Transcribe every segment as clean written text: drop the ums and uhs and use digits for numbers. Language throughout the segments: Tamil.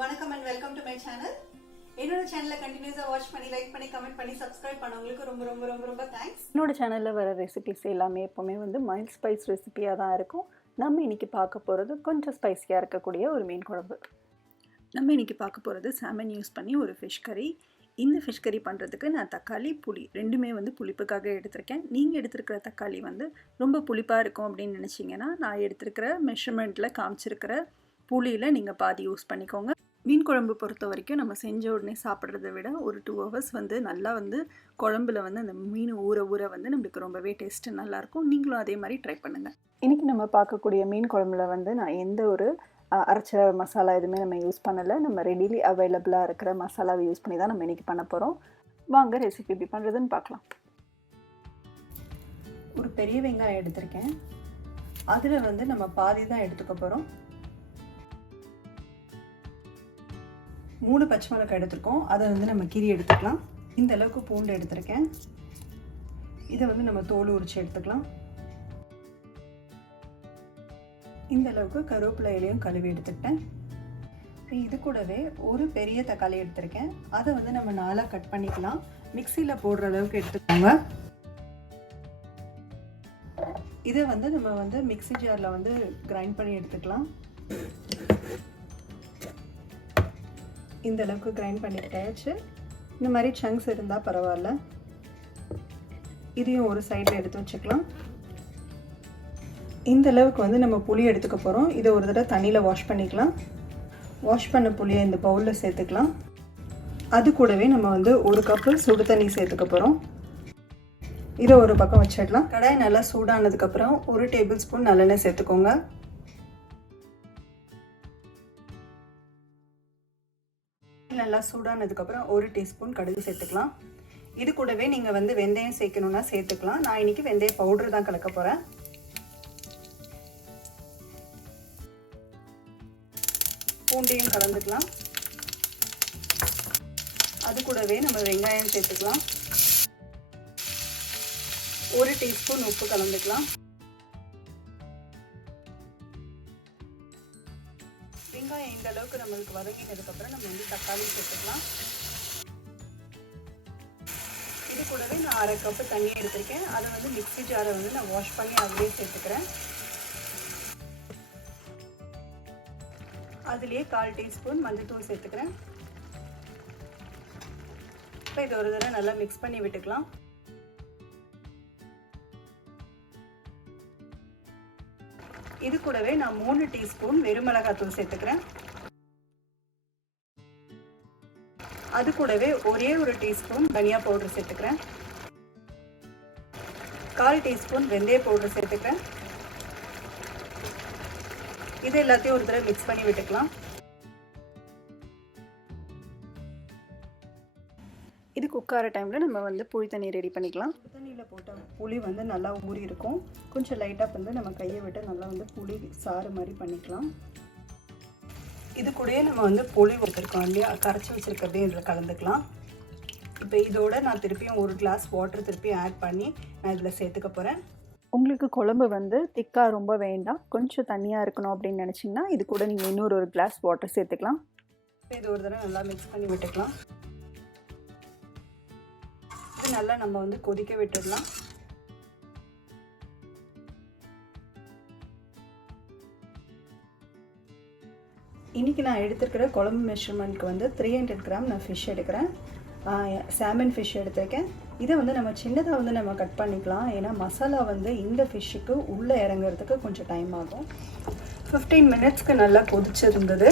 வணக்கம் and welcome to my channel. என்னோட சேனலை கண்டினியூஸா வாட்ச் பண்ணி லைக் பண்ணி கமெண்ட் பண்ணி சப்ஸ்கிரைப் பண்ணவங்களுக்கு ரொம்ப ரொம்ப ரொம்ப ரொம்ப தேங்க்ஸ். என்னோட சேனல்ல வர ரெசிபிஸ் எல்லாமே எப்பவுமே மைல்ட் ஸ்பைஸ் ரெசிபியா தான் இருக்கும். நம்ம இன்னைக்கு பார்க்க போறது கொஞ்சம் ஸ்பைசியா இருக்கக்கூடிய ஒரு மீன் குழம்பு. நம்ம இன்னைக்கு பார்க்க போறது சாமன் யூஸ் பண்ணி ஒரு ஃபிஷ் கறி. இந்த ஃபிஷ் கறி பண்ணுறதுக்கு நான் தக்காளி புளி ரெண்டுமே புளிப்புக்காக எடுத்திருக்கேன். நீங்கள் எடுத்துருக்கிற தக்காளி ரொம்ப புளிப்பாக இருக்கும் அப்படின்னு நினச்சிங்கன்னா நான் எடுத்துருக்கிற மெஷர்மெண்ட்டில் காமிச்சிருக்கிற புளியில் நீங்கள் பாதி யூஸ் பண்ணிக்கோங்க. மீன் குழம்பு பொறுத்த வரைக்கும் நம்ம செஞ்ச உடனே சாப்பிட்றத விட ஒரு 2 hours நல்லா குழம்புல அந்த மீன் ஊற நம்மளுக்கு ரொம்பவே டேஸ்ட்டு நல்லாயிருக்கும். நீங்களும் அதே மாதிரி ட்ரை பண்ணுங்கள். இன்றைக்கி நம்ம பார்க்கக்கூடிய மீன் குழம்புல நான் எந்த ஒரு அரைச்ச மசாலா எதுவுமே நம்ம யூஸ் பண்ணலை. நம்ம ரெடிலி அவைலபிளாக இருக்கிற மசாலாவை யூஸ் பண்ணி தான் நம்ம இன்றைக்கி பண்ண போகிறோம். வாங்க ரெசிபி எப்படி பண்ணுறதுன்னு பார்க்கலாம். ஒரு பெரிய வெங்காயம் எடுத்திருக்கேன். அதில் நம்ம பாதி தான் எடுத்துக்க போகிறோம். 3 பச்சை மிளகாய் எடுத்துருக்கோம். அதை நம்ம கீரி எடுத்துக்கலாம். இந்த அளவுக்கு பூண்டு எடுத்திருக்கேன். இதை நம்ம தோல் உரிச்சு எடுத்துக்கலாம். இந்த அளவுக்கு கருவேப்பிலை இலையும் கழுவி எடுத்துக்கிட்டேன். இது கூடவே ஒரு பெரிய தக்காளி எடுத்திருக்கேன். அதை நம்ம 4 கட் பண்ணிக்கலாம். மிக்சியில் போடுற அளவுக்கு எடுத்துக்கோங்க. இதை நம்ம மிக்சி ஜாரில் கிரைண்ட் பண்ணி எடுத்துக்கலாம். இந்த அளவுக்கு கிரைண்ட் பண்ணிக்கிட்டாச்சு. இந்த மாதிரி சங்க்ஸ் இருந்தால் பரவாயில்ல. இதையும் ஒரு சைடில் எடுத்து வச்சுக்கலாம். இந்த அளவுக்கு நம்ம புளி எடுத்துக்க போகிறோம். இதை ஒரு தடவை தண்ணியில் வாஷ் பண்ணிக்கலாம். வாஷ் பண்ண புளியை இந்த பவுலில் சேர்த்துக்கலாம். அது கூடவே நம்ம 1 கப்பு சுடு தண்ணி சேர்த்துக்க போகிறோம். இதை ஒரு பக்கம் வச்சிடலாம். கடாய் நல்லா சூடானதுக்கப்புறம் 1 டேபிள் ஸ்பூன் நல்லெண்ணெய் சேர்த்துக்கோங்க. நல்லா சூடானதுக்கப்புறம் 1 டீஸ்பூன் கடுகு சேர்த்துக்கலாம். இது கூடவே நீங்கள் வெந்தயம் சேர்க்கணுன்னா சேர்த்துக்கலாம். நான் இன்னைக்கு வெந்தய பவுடர் தான் கலக்க போகிறேன். பூண்டையும் கலந்துக்கலாம். அது கூடவே நம்ம வெங்காயம் சேர்த்துக்கலாம். 1 டீஸ்பூன் உப்பு கலந்துக்கலாம். வெங்காயம் இந்த அளவுக்கு நம்மளுக்கு வதங்கினதுக்கப்புறம் நம்ம தக்காளி சேர்த்துக்கலாம். இது கூடவே நான் 1/2 கப்பு தண்ணி எடுத்திருக்கேன். அதை மிக்சி ஜாரை நான் வாஷ் பண்ணி அதிலே சேர்த்துக்கிறேன். அதுலேயே 1/4 டீஸ்பூன் மஞ்சள்தூள் சேர்த்துக்கிறேன். இப்போ இது ஒரு தடவை நல்லா மிக்ஸ் பண்ணி விட்டுக்கலாம். இது கூடவே நான் 3 டீஸ்பூன் வெறுமிளகாத்தூள் சேர்த்துக்கிறேன். அது கூடவே ஒரே ஒரு டீஸ்பூன் தனியா பவுடர் சேர்த்துக்கிறேன். 1/4 டீஸ்பூன் வெந்தய பவுடர் சேர்த்துக்கிறேன். இது எல்லாத்தையும் ஒரு தடவை மிக்ஸ் பண்ணி விட்டுக்கலாம். இது குக்கார டைமில் நம்ம புளி தண்ணி ரெடி பண்ணிக்கலாம். தண்ணியில் போட்டால் புளி நல்லா ஊறி இருக்கும். கொஞ்சம் லைட்டாக நம்ம கையை விட்டு நல்லா புளி சாறு மாதிரி பண்ணிக்கலாம். இது கூடயே நம்ம புளி வச்சுருக்கோம் இல்லையா, கரைச்சி வச்சுருக்கிறதே இதில் கலந்துக்கலாம். இப்போ இதோட நான் திருப்பியும் 1 கிளாஸ் வாட்டர் திருப்பியும் ஆட் பண்ணி நான் இதில் சேர்த்துக்க போகிறேன். உங்களுக்கு குழம்பு திக்காக ரொம்ப வேண்டாம், கொஞ்சம் தண்ணியாக இருக்கணும் அப்படின்னு நினச்சிங்கன்னா இது கூட நீங்கள் இன்னொரு 1 கிளாஸ் வாட்டர் சேர்த்துக்கலாம். இது ஒரு தடவை நல்லா மிக்ஸ் பண்ணி விட்டுக்கலாம். இது நல்லா நம்ம கொதிக்க விட்டுடலாம். இன்றைக்கி நான் எடுத்துருக்கிற குழம்பு மெஷர்மெண்ட்க்கு 300 கிராம் நான் ஃபிஷ் எடுக்கிறேன். சாமன் ஃபிஷ் எடுத்திருக்கேன். இதை நம்ம சின்னதாக நம்ம கட் பண்ணிக்கலாம். ஏன்னா மசாலா இந்த ஃபிஷ்ஷுக்கு உள்ளே இறங்குறதுக்கு கொஞ்சம் டைம் ஆகும். 15 மினிட்ஸ்க்கு நல்லா கொதிச்சிருந்தது.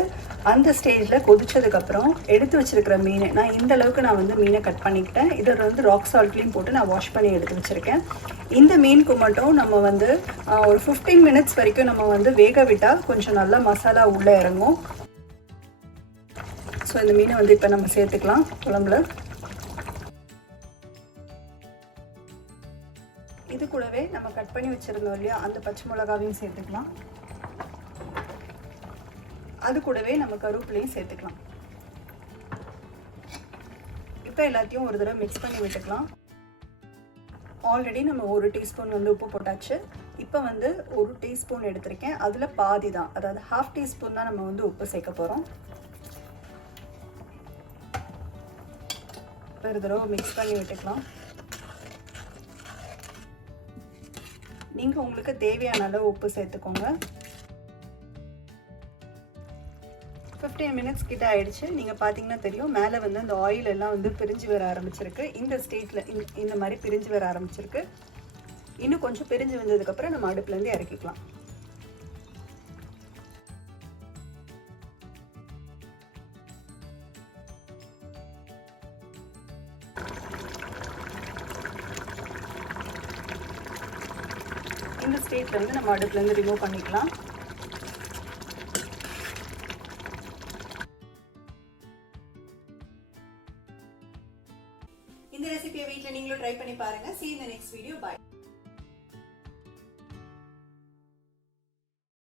அந்த ஸ்டேஜில் கொதிச்சதுக்கப்புறம் எடுத்து வச்சுருக்கிற மீன் நான் இந்த அளவுக்கு நான் மீனை கட் பண்ணிக்கிட்டேன். இதை ராக் சால்ட்லேயும் போட்டு நான் வாஷ் பண்ணி எடுத்து வச்சுருக்கேன். இந்த மீனுக்கு மட்டும் நம்ம ஒரு 15 மினிட்ஸ் வரைக்கும் நம்ம வேக விட்டால் கொஞ்சம் நல்லா மசாலா உள்ளே இறங்கும். ஸோ இந்த மீனை இப்போ நம்ம சேர்த்துக்கலாம் குழம்புல. இது கூடவே நம்ம கட் பண்ணி வச்சுருந்தோம் இல்லையா, அந்த பச்சை மிளகாவையும் சேர்த்துக்கலாம். அது கூடவே நம்ம கருவேப்பிலையும் சேர்த்துக்கலாம். இப்போ எல்லாத்தையும் ஒரு தடவை மிக்ஸ் பண்ணி விட்டுக்கலாம். ஆல்ரெடி நம்ம 1 டீஸ்பூன் உப்பு போட்டாச்சு. இப்போ 1 டீஸ்பூன் எடுத்திருக்கேன். அதில் பாதி தான், அதாவது 1/2 டீஸ்பூன் தான் நம்ம உப்பு சேர்க்க போகிறோம். ஒரு தடவை மிக்ஸ் பண்ணி விட்டுக்கலாம். நீங்கள் உங்களுக்கு தேவையான அளவு உப்பு சேர்த்துக்கோங்க. 15 மினிட்ஸ் கிட்ட ஆயிடுச்சு. நீங்கள் பார்த்தீங்கன்னா தெரியும், மேலே வந்து அந்த ஆயில் எல்லாம் வந்து பிரிஞ்சு வர ஆரம்பிச்சிருக்கு. இந்த ஸ்டேட்டில் இந்த மாதிரி பிரிஞ்சு வர ஆரம்பிச்சிருக்கு. இன்னும் கொஞ்சம் பிரிஞ்சு வந்ததுக்கப்புறம் நம்ம அடுப்புலேருந்து இறக்கிக்கலாம். இந்த ஸ்டேட்டில் வந்து நம்ம அடுப்புலேருந்து ரிமூவ் பண்ணிக்கலாம். இந்த ரெசிபியை வீட்டில் நீங்களும் ட்ரை பண்ணி பாருங்க. See you in the next video. Bye.